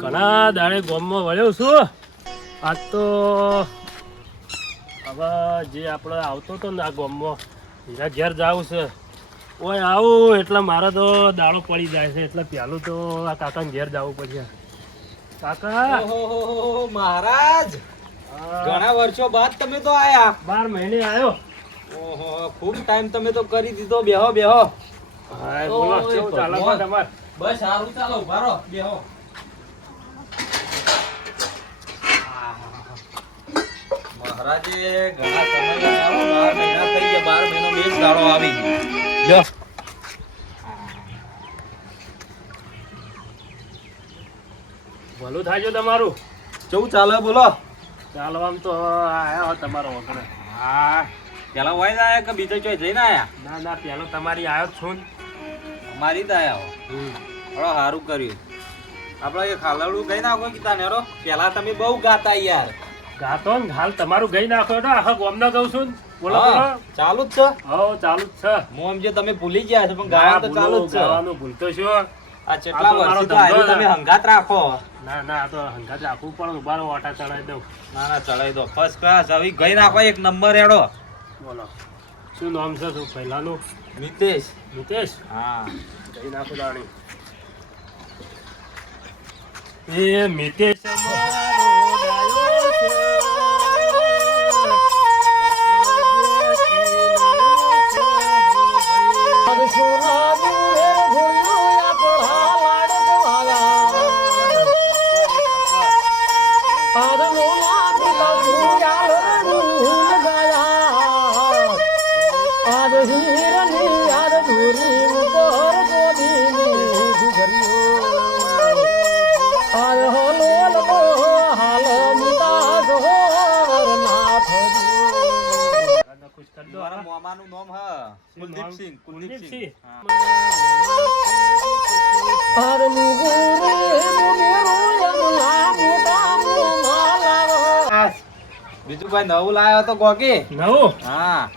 ઘણા દાડે ગોમમાં વળ્યો છું. આજ તો હવે જે આપણે આવતો હતો ને આ ગોમમાં એના ઘેર જાવું છે. ઓય આવું એટલે મારે તો દાડો પડી જાય છે એટલે પહેલું તો આ કાકાને ઘેર જવું પડશે. કાકા! મહારાજ! ઘણા વર્ષો બાદ તમે તો આયા. બાર મહિને આવ્યો ઓહો ખૂબ ટાઈમ તમે તો કરી દીધો બેહો બેહો. બસ સારું ચાલો ઉભારો બેહો. મહારાજે ઘણા સમય મહિના થઈ ગયા બાર મહિનો બે જ આવી ગયો. ભલું થાય છે તમારું? કેવું ચાલે બોલો. ચાલવામાં તો આવ્યો તમારો વગર. હા. પેલા જ આયા કે બીજો ચોય જઈને આયા? ના ના પેલો તમારી આવ્યો છું ને. અમારી જ આયા હળો સારું કર્યું. આપણે એ ખાલડું ગઈ નાખો કીધા ને રો પેલા તમે બહુ ગાતા યાર. ગાતો ને હાલ તમારું ગઈ નાખો તો આખા ગોમનો કહું છું ને. બોલો ચાલુ જ છે? હો ચાલુ જ છે. હું સમજ્યો તમે ભૂલી ગયા છો પણ ગાવાનું તો ચાલુ જ છે. ગાવાનું ભૂલતો છો. આ કેટલા વર્ષથી તો ધંધો તમે હંગાત રાખો. ના ના આ તો હંગાત રાખવું પણ ઉભારો ઓટા ચડાવી દઉં. ના ના ચડાવી દો. ફર્સ્ટ ક્લાસ હવે ગઈ નાખો એક નંબર એડો બોલો. શું નામ છે શું પહેલાનું? મિતેશ મુકેશ હા. ગઈ નાખું દાણી. એ મિતેશ મારો ડાયો છે. કુલદીપસિંહ કુલદીપસિંહ બીજું કોઈ નવું લાયો તો ગોકી નવું હા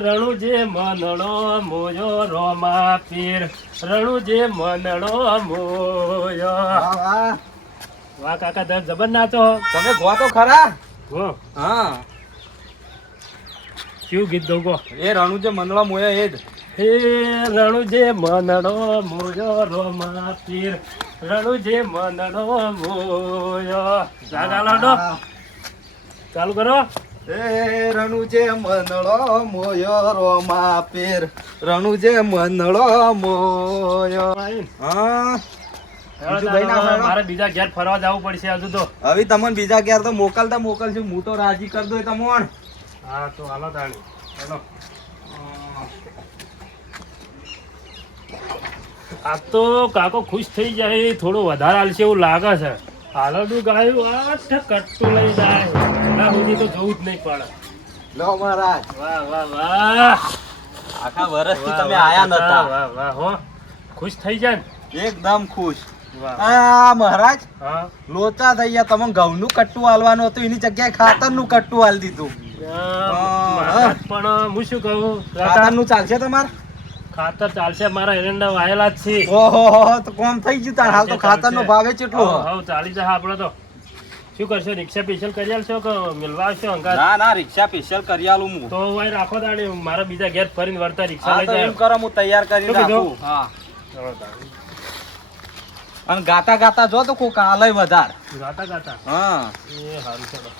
રણુજે મનડો મોયો રોમા પીર રણુજે મનડો મોયો વાહ, કાકા દર જબર નાચો તમે ગો તો ખરા? હો હા. કયું ગીત દઉં કો એ રણુ જે મંડળા મોયા એ જ. હે રણુજે મનડો મોયો રો માતીર રણુ જે મનડો મોયો. દાદા લાડો ચાલુ કરો. એ રણુ જે મંદળો મોયો રોમા પીર રણુ જે મંદળો મોયો હા? મારે બીજા ઘેર ફરવા જવું પડશે હજુ તો. હવે તમને બીજા ઘેર તો મોકલતા મોકલશું. હું તો રાજી કરી દો તમોન. હા તો હાલો તાણી ચાલો આ તો કાકો ખુશ થઈ જાય થોડું વધારે હાલશે એવું લાગે છે. હાલનું ગાયું આઠ કટ્ટું લઈ જાય. એના સુધી તો જવું જ નહીં પડે. લો મહારાજ. વાહ વાહ વાહ. આખા વર્ષથી તમે આયા નતા. વાહ વાહ હો. ખુશ થઈ જાય ને? એકદમ ખુશ. આ મહારાજ હા. લોચા થઈ ગયા. તમે ઘઉંનું કટ્ટું હાલવાનું હતું. એની જગ્યાએ ખાતરનું કટ્ટું હાલ દીધું પણ હું શું કહું? ખાતરનું ચાલશે તમારે? ખાતર ચાલશે મારા એરંડા વાયેલા જ છે. ઓહો તો કોમ થઈ ગયું તાર. હાલ તો ખાતર નો ભાવે કેટલો હવ, હવ, ચાલી જશે આપણે તો. શું કરશો રિક્ષા સ્પેશિયલ કરી આલશો કે મિલવા આવશો અંગાત? ના ના રિક્ષા સ્પેશિયલ કરી આલું હું. તો ભાઈ રાખો તાણી મારા બીજા ઘેર ફરીને વળતા રિક્ષા લઈ જાય એમ કરો હું તૈયાર કરી નાખું. હા. અને ગાતા ગાતા જો તો કોક આલય વધાર. ગાતા ગાતા? હા. એ સારું ચલો.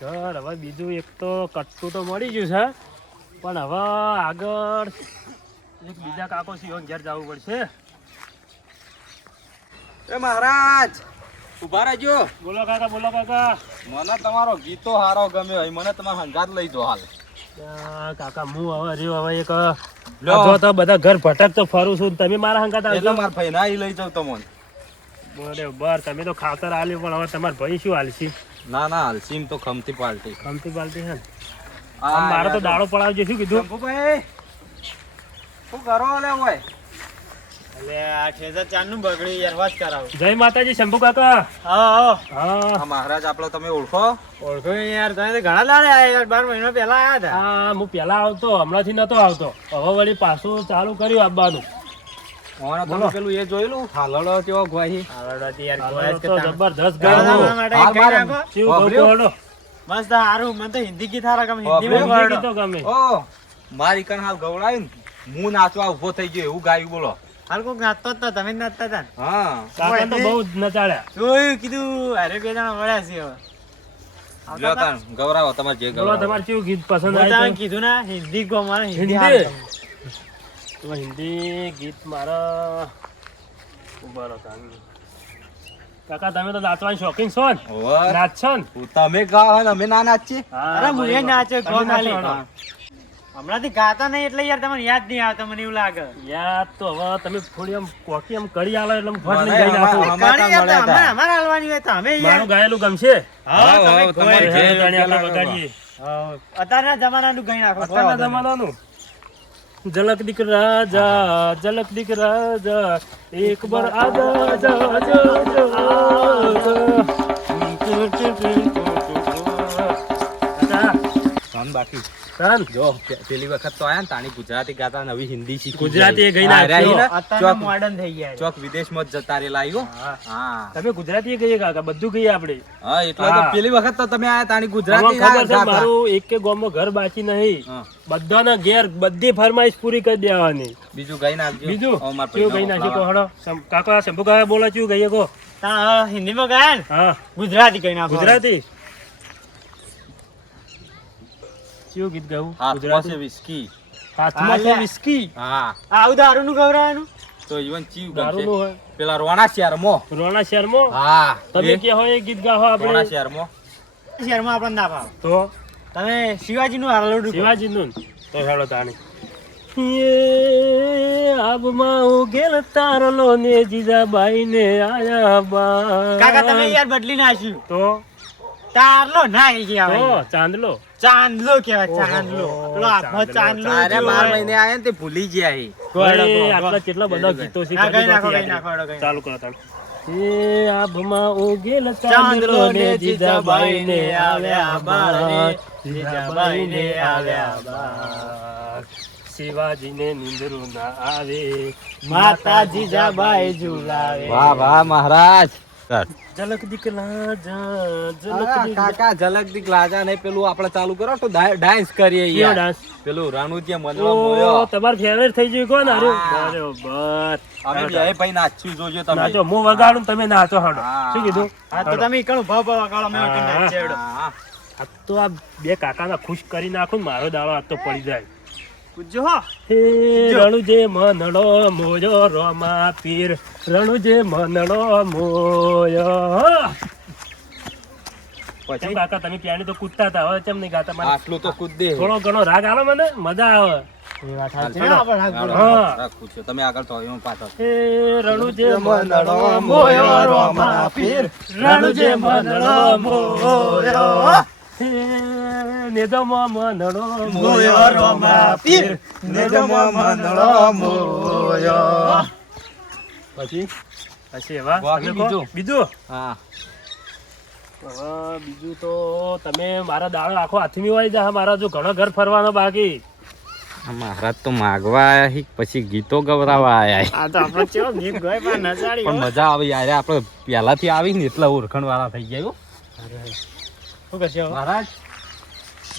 ઘર હવે બીજું એક તો કટતું તો મળી ગયું છે. પણ હવે આગળ એક બીજા કાકો સિંહો ઘેર જવું પડશે. એ મહારાજ! ઊભા રહેજો. બોલો કાકા બોલો કાકા. મને તમારો ગીતો હારો ગમ્યો મને તમારે હંગાત લઈ દો હાલ. કાકા હું હવે રહ્યો હવે એક લો. તો બધા ઘર ભટક તો ફરું છું. તમે મારા હંગાત એટલે મારા ભાઈ ના લઈ જાવ તમને. બરોબર તમે તો ખાતર આલ્યો પણ હવે તમારા ભાઈ શું હાલશી? ના ના હાલસીમ તો ખમતી પાલટી. ખમતી પાલટી હે મારે તો દાડો પડાવજો શું કીધું? શંભુભાઈ! શું કરો લે ઓય એટલે આ ઠેસર ચાંદનું બગડી યાર વાત કરાવું. જય માતાજી શંભુ કાકા. હા હા. હા. મહારાજ આપણો તમે ઓળખો? ઓળખો યાર તમે તો ઘણા દાડે આયા યાર બાર મહિના પહેલા આયા હતા. હા હું પેલા આવતો હમણાંથી નતો આવતો. હવે વળી પાછું ચાલુ કર્યું આવવાનું બોલો. પેલું એ જોયેલું? હાલડો કેવો ગોહી. જબરદસ્ત મસ્ત હારું મને તો હિન્દી ગીત હારા ગમે. હિન્દી ગીતો ગમે. ઓ મારી કણ હાલ ગવડાયું ને? હું નાચવા ઊભો થઈ ગયો એવું ગાયું બોલો. હાલ કોક નાચતો જ તમે જ નાચતા હતા હા. કાકા તો બહુ જ નચાડ્યા. જોયું કીધું? અરે બે જણા મળ્યા છે હવે. ગવરાવો તમારે જે ગવરાવો. તમારે કેવું ગીત પસંદ આવ્યું કીધું ના હિન્દી ગો મારે હિન્દી? તો હિન્દી ગીત મારા ઊભા રહો કાકા તમે તો નાચવાની શોખીન છો ને? નાચશો ને? તમે ગાઓ અમે ના નાચીએ. અરે હું એ બરોબર. ગો નાચો ખાલી. હમણાંથી ગાતા નહીં એટલે યાર તમને યાદ નહીં આવતા મને એવું લાગે. યાદ તો હવે તમે થોડી આમ કોકી આમ કરી આલો એટલે હું ફટ મને લઈને જઈ નાખું. આમાં- આમાં ગાડી યાર તો મળ્યા હતા. અમારે અમારે હાલવાની હોય તો અમે મારું ગાયેલું ગમશે? હા, તમે કોઈ જે યોગ્ય આપણે લાગે અત્યારના જમાનાનું ગઈ નાખો અત્યારના જમાનાનું? ઝલક દીક રાજા ઝલક દીક રાજા એક બાર આજા આજા આજા આજા. ધન બાકી. કાન જો પેલી વખત તો આયા ને તાણી ગુજરાતી ગાતા નવી હિન્દી શીખી ગુજરાતી ગઈ ને? મોડર્ન થઈ ગયા ચોક વિદેશમાં જતા રે લાયો હા. તમે ગુજરાતી કહીએ કાકા બધું કહીએ આપણે હા એટલે તો પેલી વખત તો તમે આયા તાણી ગુજરાતી ખબર છે. મારું એક કે ગામમાં ઘર બાકી નહીં. બધાના ઘેર બધી ફરમાઈશ પૂરી કરી દેવાની. બીજું ગઈ નાખજો. બીજું? કેવું ગઈ નાખ્યું કહો હડો કાકા શંભુ કાકા બોલા કેવું ગઈએ કહો તા, હિન્દીમાં ગાયા ને? હા. ગુજરાતી ગઈ ના ગુજરાતી? કેવું ગીત ગાવું? હાથમાં છે વિસ્કી હાથમાં છે વિસ્કી હા. આવું દારૂનું ગવરાવાનું? તો ઈવન ચીવ ગમશે. પેલા રોણા શહેરમાં રોણા શહેરમાં હા. તમે કે હોય એ ગીત ગાવો રોણા આપણે શહેરમાં શહેરમાં આપણને ના ભાવ. તો? તમે શિવાજીનું હાલોડું. શિવાજીનું ને? તો હેડો તાણી યે આબમાં ઉગેલ તારલો ને જીજાબાઈ ને આયા બા. કાકા તમે યાર બદલી નાખ્યું. તો? તારલો ના એ તો કહેવાય ચાંદલો. ચાંદલો કેવાય ચાંદલો. પેલો હાથમાં ચાંદલો, અરે જેવો બાર હોય. મહિને આયા ને તે ભૂલી ગયા. ગોળો, આટલા કેટલા બધા ગીતો છે કઈ કઈ. કઈ. ચાલુ કરો ચાલુ. એ આભમાં ઉગેલ ચાંદલો ચાંદલો ને ને જીજાબાઈ ને આવ્યા આવ્યા બાર. બાર, જીજાબાઈ ને આવ્યા આવ્યા બાર. શિવાજીને નિંદરું ના આવે. માતા જીજાબાઈ ઝુલાવે. વાહ વાહ મહારાજ. ઝલક દીકલા જા કાકા, ઝલક દીક લાજા. ને પેલું આપણે ચાલુ કરો તો ડાન્સ કરીએ યાર. ડાન્સ? પેલું રણુજે મનલો ઓ મોયો. તમાર ફેવરેટ થઈ ગયું કોણ? હારું બરોબર. અમે બે ભાઈ નાચ્યું જોજો તમે. નાચો. હું વગાડું તમે નાચો હડો. હા. શું કીધું? હા તો તમે ઈકણું ભાવ ભાવ વગાડો, અમે. આ તો આ બે કાકાના ખુશ કરી નાખું મારો દાડો આ તો પડી જાય. પૂછજો હો. રણુજે મનડો મોયો રોમા પીર રણુજે મનડો મોયો. પછી? કાકા તમે પ્યાણી તો કૂદતા હતા હવે કેમ નહીં ગાતા મને? આટલું તો કૂદ. દે થોડો ઘણો રાગ આવે મને મજા આવે. તમે આગળ તો પાછળ રણુજે મનડો મોયો રોમા પીર રણુજે મનડો મોયો. નેદમો મનડો મોયો રોમા પીર નેદમો મનડો મોયો. પછી? પછી એવા. બીજું? બીજું? હા. હવે બીજું તો તમે મારા દાડો આખો હાથમી હોય જા મારા જો ઘણો ઘર ફરવાનો બાકી. મહારાજ તો માગવા આયા પછી ગીતો ગવરાવા આયા તો આપણે ચેવો ગીત ગાય પણ નચાડી પણ મજા આવી. યાર આપણે પહેલાથી આવી ને એટલા ઓળખણ વાળા થઈ ગયા. શું મહારાજ?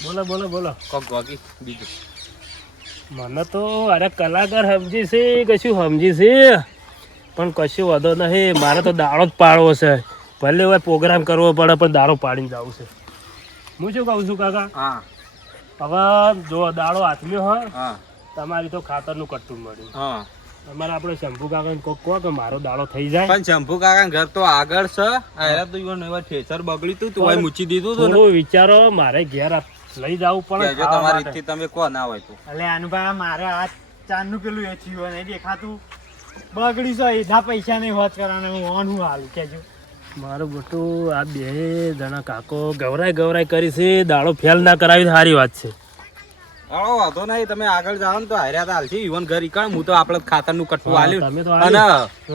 બોલો બોલો બોલો. કોક ગોગી બીજું. મને તો અરે કલાકાર સમજી છે કશું સમજી છે. પણ કશું વધો નહીં મારે તો દાડો જ પાડવો છે. ભલે હવે પ્રોગ્રામ કરવો પડે પણ દાડો પાડીને જવું છે. હું શું કહું છું કાકા? હા. હવે જો દાડો હાથમ્યો હોય હા. તમારી તો ખાતરનું કટ્ટું મળ્યું. હા. અમારે આપણે શંભુ કાકાને કોક કહો કે મારો દાડો થઈ જાય. પણ શંભુ કાકા ઘર તો આગળ છે. આ હેરા તો ઈવન એવા ઠેસર બગડી તું તું મૂકી મૂચી દીધું તું ને? વિચારો મારે ઘેર લઈ જવું પડે જો તમારી. રીતથી તમે કો ના હોય તો. એટલે આનું ભાઈ મારે આ ચાંદનું પેલું એ થયું હોય, નહીં દેખાતું. બગડી છે એના પૈસા નહીં હોત કરવાના હું ઓન હું હાલું કેજો મારું બટુ આ બે જણા કાકો ગવરાય ગવરાય કરી છે દાડો ફેલ ના કરાવી સારી વાત છે. હાલો વાંધો નહીં તમે આગળ જાઓ ને તો હાર્યા તા હાલથી ઈવન ઘર ઈકણ. હું તો આપણે ખાતરનું કટ્ટું આલ્યું. અને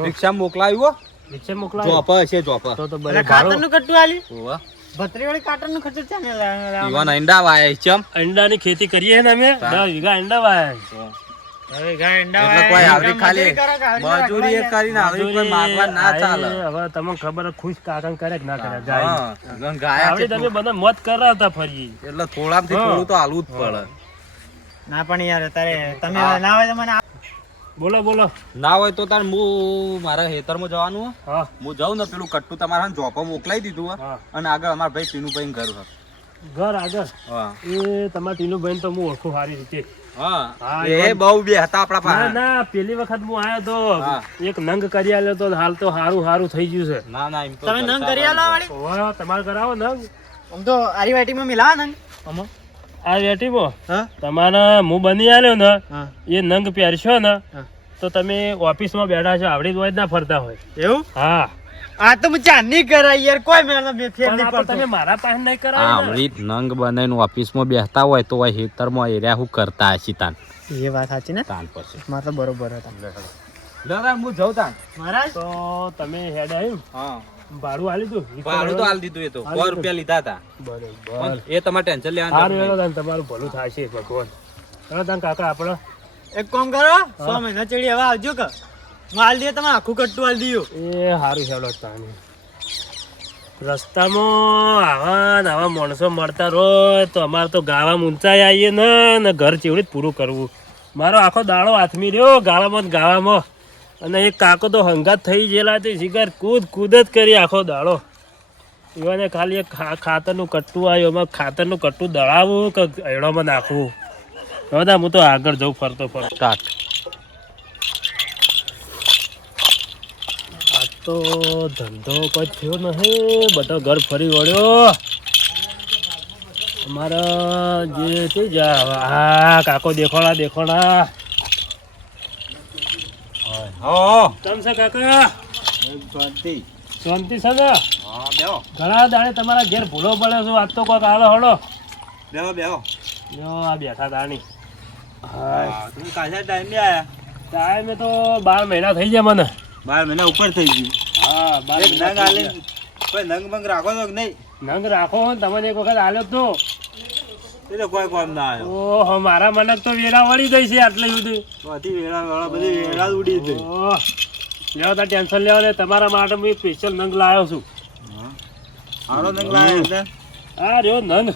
રિક્ષા મોકલાવ્યું રિક્ષા મોકલાવો જોપ હશે જોપ તો તો એટલે ખાતરનું કટ્ટું આલ્યું? ઓવા ભત્રી વાળી કાટરનું ખર્ચો છે ને ઈવન અંડા વાય ખેતી કરીએ ને અમે? હા. દસ વીઘા અંડા વાયા હવે. ગાય અંડા એટલે કોઈ આવરી ખાલી મજૂરી એ કરીને આવરી કોઈ માંગવા ના ચાલે. હવે તમને ખબર ખુશ કાકા કરે કે ના કરે ગાય. હા, ઈવન ગાયા આવડી છે તમે બધા મત કરાવતા ફરી એટલે થોડામાંથી થોડું તો હાલવું જ પડે. ના પણ યાર તારે તમે ના હોય તો મને બોલો બોલો. ના હોય તો તાર હું મારા ખેતરમાં જવાનું હા. હું. જાઉં ને પેલું કટ્ટુ તમારા જોપો મોકલાઈ દીધું હા. અને આગળ અમારા ભાઈ ટીનુભાઈ ઘર હે. ઘર આગળ? હા. એ તમારા ટીનું બહેન તો હું ઓળખું સારી રીતે. હા. હા, એ બહુ બે હતા આપણા ના પાસે ના પેલી વખત હું આવ્યો તો એક નંગ કરી આલ્યો તો હાલ તો હારું હારું થઈ ગયું છે. ના ના એમ તો તમે નંગ કરી આલો વાળી? તમારે કરાવો નંગ? આમ તો આરી વાટીમાં મિલા નંગ. આમાં? આ વેટીમો બો તમારે હું બની આલ્યો ને એ નંગ પહેરશો ને તો તમે ઓફિસમાં બેઠા છો આવડી જ ના ફરતા હોય. એવું? હા. આ તો હું નહીં કરાય યાર કોઈ મેળ ફેર પણ નહીં આ પડતો. તમે મારા પાસે નહીં કરાય ને. આવડી નંગ બનાવીને ઓફિસમાં બેસતા હોય તો હોય ખેતરમાં એરિયા હું કરતા હશી તાન. એ વાત સાચી ને? તાન પછી. મારે બરોબર હતા. દાદા હું જાઉં તાન. મહારાજ? તો તમે હેડ આવ્યું હા. ભાડું આલી દઉં ભાડું તો હાલ દીધું એ તો. હાલ સો દીધું. રૂપિયા લીધા હતા. બરોબર. એ તમારે ટેન્શન લેવાનું સારું જરૂર હેડો નહીં. તાન તમારું ભલું થશે ભગવાન. હેડો તાન કાકા આપણે એક કામ કરો સો મહિના ચડી હવે આવજો કે. હું દે તમે આખું કટ્ટું હાલ દીયો એ સારું હેડો તાન. રસ્તામાં આવા આવા માણસો મળતા રોય તો અમારે તો ગાવા ઊંચાઈ આવીએ ને ને ઘર ચેવડી જ પૂરું કરવું. મારો આખો દાડો હાથમી રહ્યો ગાવામાં ગાવામાં અને એક કાકો તો હંગાત થઈ ગયેલા તે શિકાર કૂદ કૂદ જ કરી આખો દાડો. એવાને ખાલી એક ખાતરનું કટ્ટું આવ્યું એમાં ખાતરનું કટ્ટું દળાવવું કે એડોમાં નાખવું? હવે હું તો આગળ જઉં ફરતો ફરતો. સ્ટાર્ટ. આ તો ધંધો કોઈ થયો નહીં બધો ઘર ફરી વળ્યો. અમારા જે છે જા આ કાકો દેખોડા દેખોડા હા. છે કાકા? શાંતિ. શાંતિ છે ને? હા બેહો. ઘણા દાડે તમારા ઘેર ભૂલો પડે છે વાત તો કોક હાલો હળો બેહો બેહો. જો આ બેઠા દાણી હા તમે કાજા ટાઈમે આયા? ટાઈમે તો બાર મહિના થઈ ગયા મને. બાર મહિના ઉપર થઈ ગયું. હા બાર મહિના કોઈ નંગ બંગ રાખો તો નહીં? નંગ રાખો તમને એક વખત આલ્યો તો. એ તો કોઈ કોમ ના આવ્યો. ઓહો મારા મને તો વેળા વળી ગઈ છે આટલે સુધી બધી વેળા વેળા બધી વેળા ઉડી ગઈ. લેવા તા ટેન્શન લેવા ને તમારા માટે હું સ્પેશિયલ નંગ લાવ્યો છું. સારો નંગ લાવ્યો છે? આ રહ્યો નંગ.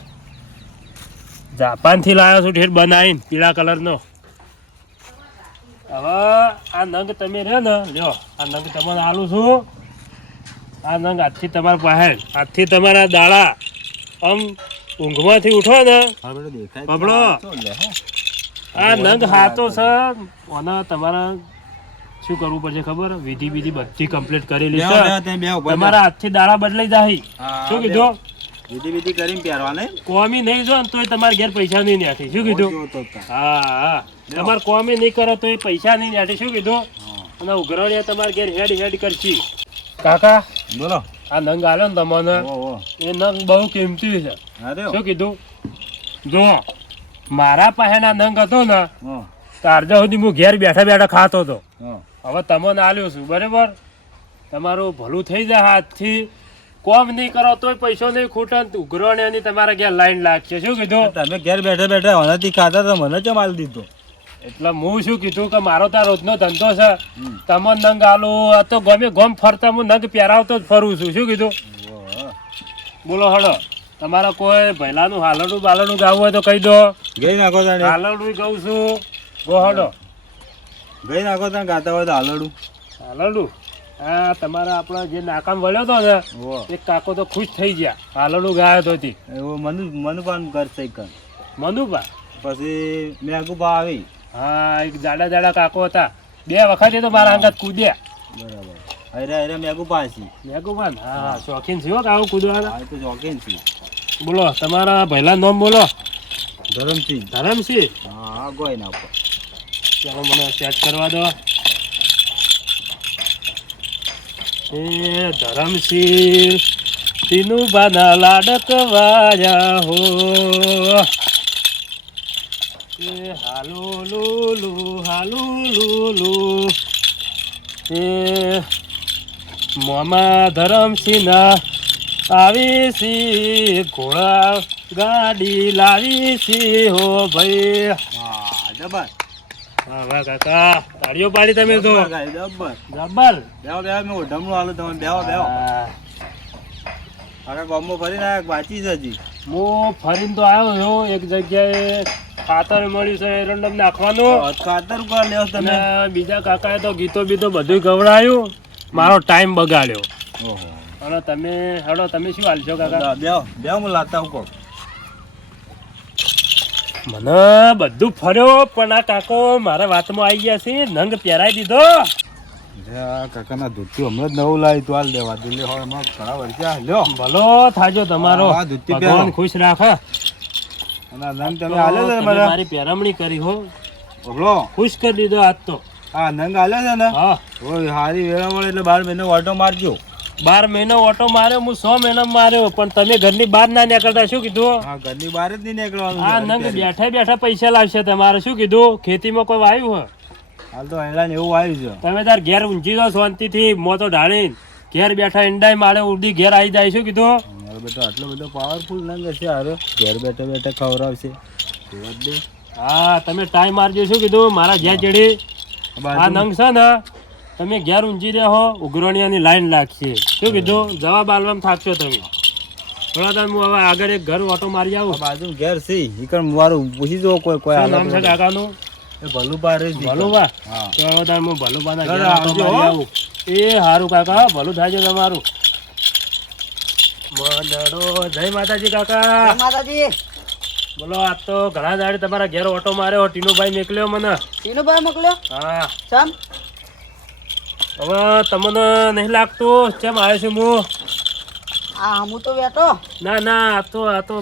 જાપાનથી લાવ્યો છું ઠેર બનાવીને પીળા કલરનો. હવે આ નંગ તમે રહ્યો ને લ્યો આ નંગ તમને આલું છું. આ નંગ આજથી તમારા પાસે આજથી તમારા દાડા આમ ઊંઘમાંથી ઉઠો ને. બબડો. આ નંગ હાથો છે. અને તમારે શું કરવું પડશે ખબર? વિધિ વિધિ બધી કમ્પ્લીટ કરેલી છે. ત્યાં તમારા હાથથી દાડા બદલાઈ જાય. શું. કીધું? વિધિ વિધિ કરીને પહેરવાને. કોમી નહીં જો તોય તમારે ઘેર પૈસા નહીં ન્યાથી. શું કીધું. હા હા. તમારે કોમી નહીં કરો તો એ પૈસા નહીં નાખી શું કીધું? અને ઉઘરણિયા તમારે ઘેર હેડ હેડ કરશી. કાકા બોલો. આ નંગ આલો ને તમને એ નંગ બહુ કિંમતી છે. શું કીધું? જો મારા પાસેના નંગ હતો ને તારજા સુધી હું ઘેર બેઠા બેઠા ખાતો હતો. હવે તમને આલ્યો છું બરાબર? તમારું ભલું થઈ જાય હાથથી. કોમ નહીં કરો તોય પૈસો નહીં ખૂટે ને એની તમારા ઘેર લાઈન લાગશે. શું કીધું? તમે ઘેર બેઠા બેઠા મનાથી ખાતા તો મને જ માલ દીધો? એટલે હું શું કીધું કે મારો તાર રોજનો ધંધો છે. તમે તમને નંગ આલો આ તો ગમે ગમ ફરતા હું નંગ પહેરાવતો જ ફરું છું. શું કીધું? બોલો હળો. તમારે કોઈ ભૈલાનું હાલડું બાલડું ગાવું હોય તો કહી દો. ગઈ નાખો તાણે. હાલડું ગાઉં છું. ગોહડો ગઈ નાખો તાણે ગાતા હોય તો હાલડું હાલડું હા તમારા આપણા જે નાકામ વળ્યો હતો ને એક કાકો તો ખુશ થઈ ગયા. હાલડું ગાયો તો હતી એવો મનુ મનુપાન કરશે કર મનુભા પછી મેઘુપા આવી. હા એક જાડા જાડા કાકો હતા. બે વખતે તો મારા અંગત કૂદ્યા. બરાબર. અરે અરે મેઘુપા છે મેગુબાન હા શોખીન છે કાકો કૂદવાના? તો શોખીન છે. બોલો તમારા પહેલા નામ બોલો. ધરમસિંહ. ધરમસિંહ? હા ગોઈ ના ઉપર. ચાલો મને સેટ કરવા દો. એ ધરમસિંહ તીનું બાના લાડક વાયા હો. એ હાલો લુલુ હાલો લુલુ. એ મોમા ધરમસિંહના આવી સી ઘોડા ગાડી લાવી સી હો ભાઈ? હા જબર. હા વાહ કાકા. તાળીઓ પાડી તમે તો. જબર જબર. બેહો બેહો મેં ઓઢમણું તમે બેહો બેહો. આખા ગામમાં ફરીને વાંચી છે હજી? હું ફરીને તો આવ્યો છું. એક જગ્યાએ ખાતર મળ્યું છે એરંડમ નાખવાનું. ખાતર ઉપર લેવો તમે? બીજા કાકાએ તો ગીતો બીતો બધું ગવડાયું. મારો ટાઈમ બગાડ્યો. ઓહો. અને તમે હેડો તમે શું હાલશો કાકા? બેહો બેહો હું લાતા હું કહું. મને બધું ફર્યો પણ આ કાકો મારા વાતમાં આવી ગયા છે નંગ પહેરાઈ દીધો. કાકાના ધોતી હમણાં જ નવું લાવી તું હાલ દેવા દિલ્હી હોય એમાં ઘણા વર્ષે લ્યો ભલો થાજો તમારો. આ ધોતી ભગવાન ખુશ રાખે અને નંગ તમે હાલે છે મારા? મારી પહેરામણી કરી હો. ઓગળો. ખુશ કરી દીધો આજ તો. હા નંગ હાલે છે ને? હા. હારી વેળા મળે એટલે બાર મહિને ઓટો મારજો. બાર મહિનો ઓટો માર્યો હું સો મહિના માર્યો પણ તમે ઘરની બહાર ના નીકળતા શું કીધું? હા ઘરની બહાર જ નહીં નીકળવાનું હા નંગ બેઠા બેઠા પૈસા લાવશે તમારે. શું કીધું? ખેતીમાં કોઈ વાવ્યું હોય? હાલ તો એલા એવું આવ્યું છે. તમે તાર ઘેર ઊંચી જાઓ શાંતિથી મોતો ઢાળીને. ઘેર બેઠા ઈંડાય મારે ઉડી ઘેર આવી જાય. શું કીધું? મારો બેટો આટલો બધો પાવરફુલ નંગ હશે હારો. ઘેર બેઠા બેઠા ખવડાવશે. હા તમે ટાઈમ મારજો શું કીધું? મારા ઘેર ચડી. આ નંગ છે ને તમે ઘેર ઊંચી રહો ઉઘરણિયાની લાઈન લાગશે. શું કીધું? જવાબ આલવામાં થાકશો તમે. થોડા ટાઈમ હું હવે આગળ એક ઘર ઓટો મારી આવું. બાજુ ઘેર છે. ઈકણ મારું પૂછી જો કોઈ કોઈ નામ છે કાકાનું? એ ભલું રે ભલુબા હા. તો હવે તાર હું ભલુબાના ઘેર ઓટો મારી આવું. એ હારું કાકા ભલું થાય છે તમારું. મંડળો જય માતાજી કાકા. માતાજી. બોલો આજ તો ઘણા દાડે તમારા ઘેર ઓટો માર્યો. ટીનુભાઈ મોકલ્યો મને. ટીનુભાઈ મોકલ્યો? હા. ચમ. હવે તમને નહીં લાગતું? કેમ આવ્યો છું હું આ હું તો બેઠો ના ના આ તો આ તો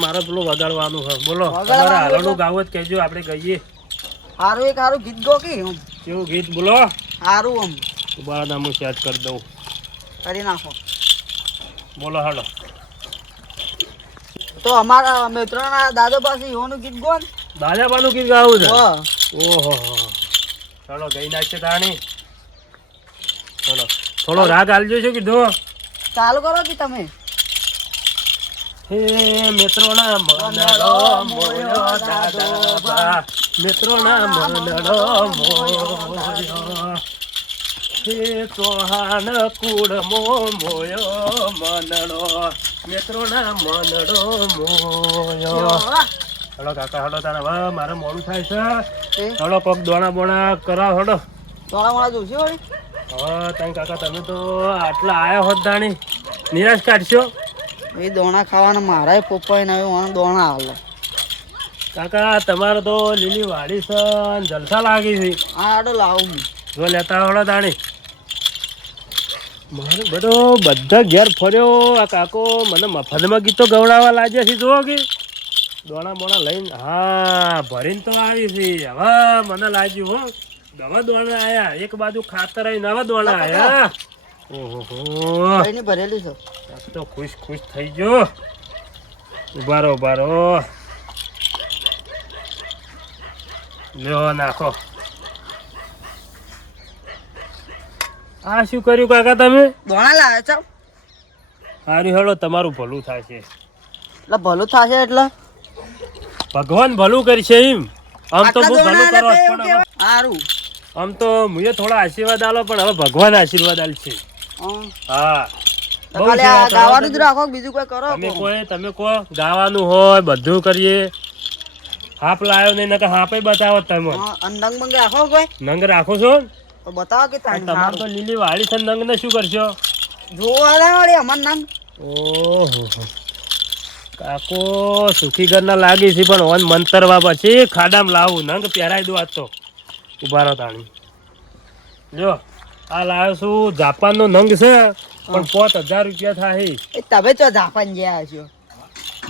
મારે પેલું વગાડવાનું છે. બોલો તમારે હાલનું ગાવું જ કહેજો આપણે કહીએ હારું એક હારું ગીત ગો કે કેવું ગીત? બોલો. હારું આમ. ઊભા નામ હું સેટ કરી દઉં. કરી નાખો. બોલો હાલો. તો અમારા મિત્રોના દાદા પાસે એવાનું ગીત ગો ને. દાદાબાનું ગીત ગાવું છે? ઓહો ઓહો ચાલો ગઈ નાખશે તાણી. ચલો થોડો રાગ આલજો છો કીધું. ચાલુ કરો કે તમે? હે મિત્રોના મનડો મોયો દાદોબા મિત્રોના મનડો મોયો. હે ચૌહાણ કુળમો મોયો મંડળો. મિત્રોના મનડો મોયો. હળો કાકા હળો તારા હવે મારે મોડું થાય છે. હળો પગ દોણા બોણા કરાવ હળો. દોણા બોણા જોશે વળી? હવે તને કાકા તમે તો આટલા આયા હોત દાણી. નિરાશ કાઢશો. એ દોણા ખાવાના મારાય પપ્પાએ નવે મને દોણા હાલો કાકા તમારે તો લીલી વાડી છે જલસા લાગી છે. આડો લાવું જો લેતા દાણી. મારે બધો બધા ઘેર ફર્યો. આ કાકો મને મફતમાં ગીતો ગવડાવવા લાગ્યા છે જુઓ કે. દોણા બોણા લઈને હા ભરીને તો આવી છે. હવે મને લાગ્યું હો. નવા દોણા આયા. એક બાજુ ખાતર આવી નવા દોણા આયા. ઓહો ભરેલી છો. તો ખુશ ખુશ થઈ ગયો. ઉભારો ઉભારો ઊભા લ્યો નાખો. આ શું કર્યું કાકા તમે? દોણા લાવ્યા છો? સારું હેડો તમારું ભલું થશે. એટલે ભલું થશે એટલે? ભગવાન ભલું કરશે એમ. આમ તો હું ભલું કરો એટલે આમ તો મુજે થોડા આશીર્વાદ આલો પણ હવે ભગવાન આશીર્વાદ આલશે. હં. ગાવાનું જ રાખો બીજું કોઈ કરો તમે. કોઈ તમે કો ગાવાનું હોય બધું કરીએ. હાપ લાયો નહીં નકર હાપે બતાવો તમે હં, નંગ મંગ રાખો કોઈ? નંગ રાખો છો? તો બતાવો કે તમારે તો લીલી વાળી છે નંગ ને શું કરશો? જોવા વળી અમાર નંગ. ઓહો. કાકો સુખી ઘરના લાગી છે પણ ઓન મંતરવા પછી ખાડામાં લાવું. નંગ પહેરાઈ દો આ તો. ઊભા રહો તાણી. જો આ લાવ્યો છું. જાપાનનો નંગ છે પણ પોત હજાર રૂપિયા થાય. એ તમે તો જાપાન ગયા છો?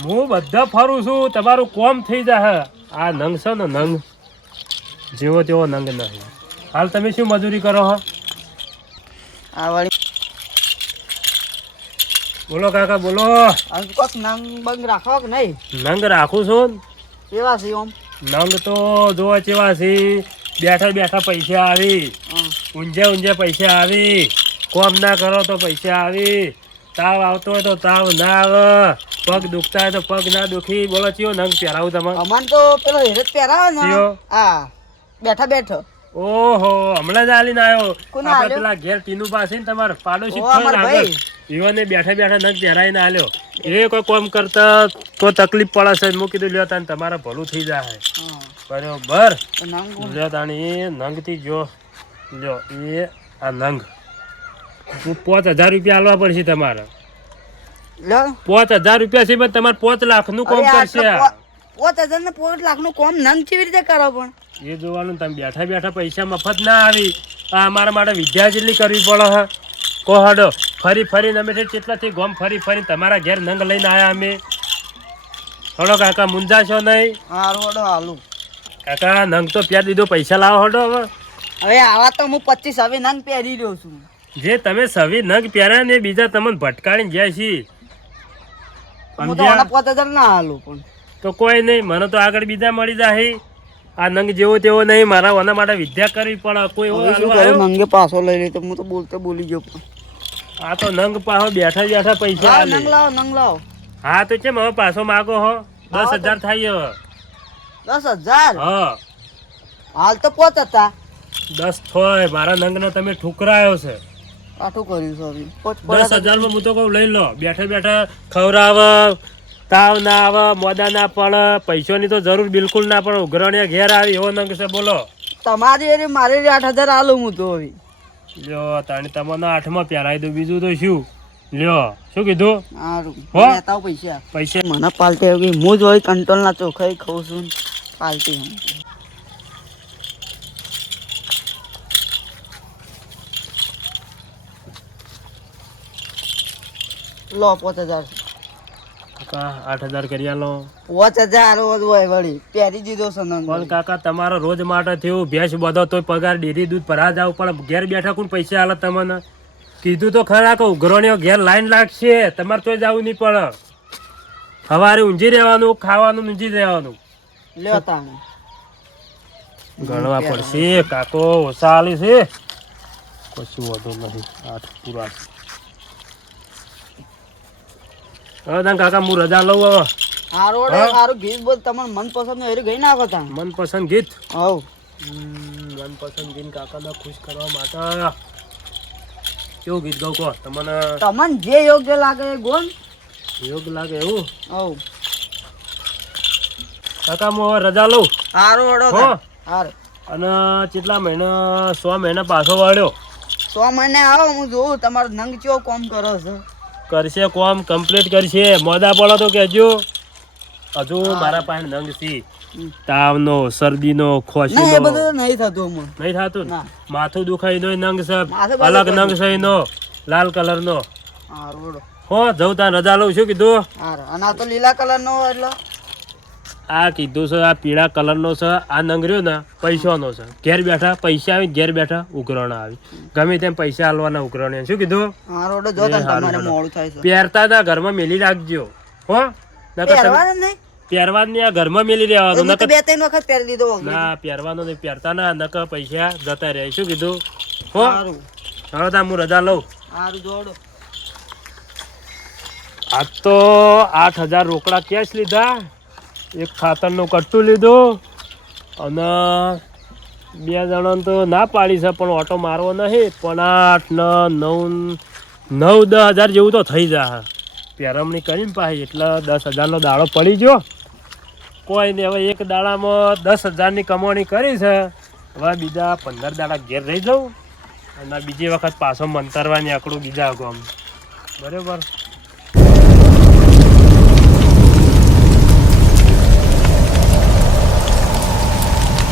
હું બધા ફરું છું તમારું કોમ થઈ જાય આ નંગ છે ને નંગ. જેવો તેવો નંગ નહીં. હાલ તમે શું મજૂરી કરો હો? આ વાળી બોલો કાકા બોલો. કોક નંગ બંગ રાખો કે નહીં? નંગ રાખું છું. કેવા છે ઓમ? નંગ તો જોવા કેવા છે. બેઠા બેઠા પૈસા આવી. ઊંઝે ઊંઝે પૈસા આવી. કોમ ના કરો તો પૈસા આવી. તાવ આવતો હોય તો તાવ ના આવે. પગ દુખતા હોય તો પગ ના દુખી. બોલો ચિયો નંગ પહેરાવું તમારે? અમાન તો પેલો હેરત પહેરાવે ને? હા. બેઠા બેઠો. ઓહો હમણાં જ આલીને આવ્યો. આપણે પેલા ઘેર પીનું પાસે ને તમારે પાડોશી જ ને. ઈવોને બેઠા બેઠા નંગ પહેરાઈને આલ્યો. એ કોઈ કોમ કરતા તો તકલીફ પડે છે. મૂકી કીધું લ્યો તાને તમારે ભલું થઈ જાય બરોબર. લ્યો તાણી એ નંગથી જો. લ્યો એ આ નંગ. પાંચ હજાર રૂપિયા આલવા પડશે તમારે. પાંચ હજાર રૂપિયા છે પણ તમારે પાંચ લાખનું કોમ અરે કરશે. પાંચ હજાર ને પાંચ લાખનું કોમ નંગ કેવી રીતે કરો પણ? એ જોવાનું તમે બેઠા બેઠા પૈસા મફત ના આવી. આ અમારા માટે વિદ્યા જેટલી કરવી પડે હા. કહો હડો. ફરી ફરીને અમે કેટલાથી ગોમ ફરી ફરી તમારા ઘેર નંગ લઈને આવ્યા અમે. હડો કાકા મુંજાશો નહીં? હારું હડો હાલું. કાકા નંગ તો પહેરી દીધો પૈસા લાવો હડો હવે. હવે આવા તો હું પચીસ હવે નંગ પહેરી રહ્યો છું. જે તમે સવી નંગ પહેર્યા ને બીજા તમને ભટકાડીને જાય છે. હું તો ના હાલું પણ. કોઈ નહીં મને તો આગળ બીજા મળી જાય. આ નંગ જેવો તેવો નહીં મારા ઓના માટે વિદ્યા કરવી પણ કોઈ નંગે પાછો લઈ લે તો હું તો બોલતો બોલી ગયો પણ. આ તો નંગ પાહો બેઠા બેઠા પૈસા આલે. નંગ લાવો નંગ લાવો. હા તો કેમ હવે પાછો માગો હો? દસ હજાર થાય હવે. દસ હજાર? હા. હાલ તો પોચ હતા. દસ થોય મારા નંગનો તમે ઠુકરાયો છે. કાઠું કર્યું છે હવે. દસ પડ્યા હજારમાં હું તો કહું લઈ લો. બેઠા બેઠા ખવડાવે તાવ ના આવે મોદા ના પડે પૈસાની તો જરૂર બિલકુલ ના પડે. ઉઘરણીયા ઘેર આવી એવો નંગ છે બોલો. તમારી મારી આઠ હજાર આલું હું તો હવે. લ્યો તાણી તમને આઠમાં પહેરાવી દઉં. બીજું તો શું? લ્યો શું કીધું? લેતા પૈસા. પૈસા? મને પાલટી આવી હું જ હોય કંટ્રોલ ના ચોખાઈ ખાઉં છું. પાલટી હમ. લો પોતે હજાર. આઠ હજાર કરી લો. પાંચ હજાર રોજ હોય વળી. પહેરી દીધો પણ કાકા તમારો રોજ માટે થયું ભેંસ બધો તો પગાર ડેરી દૂધ ભરા જાવ પણ ઘેર બેઠા કોણ પૈસા આલે તમને? કીધું તો ખરા કે ઉઘરોણીઓ ઘેર લાઈન લાગશે. તમારે તો જવું નહીં પડે. સવારે ઊંઝી રહેવાનું ખાવાનું ઊંઝી રહેવાનું. લ્યો તાણે. ગણવા પડશે. કાકો ઓછા હાલી છે. કશું વધુ નહીં. આઠ પૂરા. હવે તાન કાકા હું રજા લઉં હવે. હારું વડે હારું ગીત બોલ તમારે મનપસંદ હેરી ગઈ નાખો તા મનપસંદ ગીત? હવ. મનપસંદ ગીત કાકાને ખુશ કરવા માટે. કેવું ગીત ગાઉં કહો? તમને તમને જે યોગ્ય લાગે એ ગોન. યોગ લાગે એવું? હવ. કાકા હું હવે રજા લઉં. હારું વડો હો? હારું. અને કેટલા મહિના સો મહિના પાછો વાળ્યો? સો મહિને આવો હું જોઉં તમારો નંગ ચો કોમ કરો છો? કરશે કોમ કમ્પ્લીટ કરશે. મોદા પડો તો કહેજો. હજુ મારા પાસે નંગ છે. તાવનો શરદીનો ના એ ખોશીનો. બધું નહીં થતું નહીં થતું માથું દુખાઈ નો નંગ છે. અલગ નંગ છે નો લાલ કલરનો. નો હો જવતા રજા લઉં છું કીધું? અને આ તો લીલા કલર નો એટલે આ કીધું છે આ પીળા કલરનો છે આ નંગર્યો ને પૈસાનો છે. ઘેર બેઠા પૈસા આવી ઘેર બેઠા ઉઘરાણા આવી. ગમે તેમ પૈસા હાલવાના ઉઘરાણે શું કીધું? પહેરતા હતા ઘરમાં મેલી રાખજો. હો? પહેરવાનું આ ઘરમાં મેલી નકર બે ત્રણ વખત પહેરી લીધો ના પહેરવાનો નહીં. પહેરતા ના નકર પૈસા જતા રહે. શું કીધું? હો? હારું તા હું રજા લઉં. આ જોડો. તો આઠ હજાર રોકડા કેશ લીધા. એક ખાતરનું કટ્ટું લીધું અને બે જણાને તો ના પાડી છે, પણ ઓટો મારવો નહીં. પણ આઠ ને નવ નવ, દસ હજાર જેવું તો થઈ જાય. પેરમણી કરીને પાછી એટલે દસ હજારનો દાડો પડી ગયો. કોઈ નહીં હવે એક દાડામાં દસ હજારની કમાણી કરી છે. હવે બીજા પંદર દાડા ઘેર રહી જાઉં. અને બીજી વખત પાછો મંતરવાની આકડું બીજા ગામ. બરાબર?